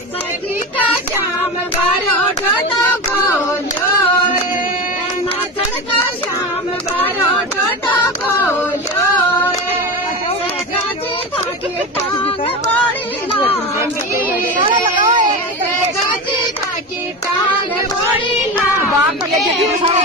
सखी का श्याम बारोटो तो बोलो रे, नाचन का श्याम बारोटो तो बोलो रे, गाजी थाकी टांग बड़ी लांबी रे, गाजी थाकी टांग बड़ी लांबी रे।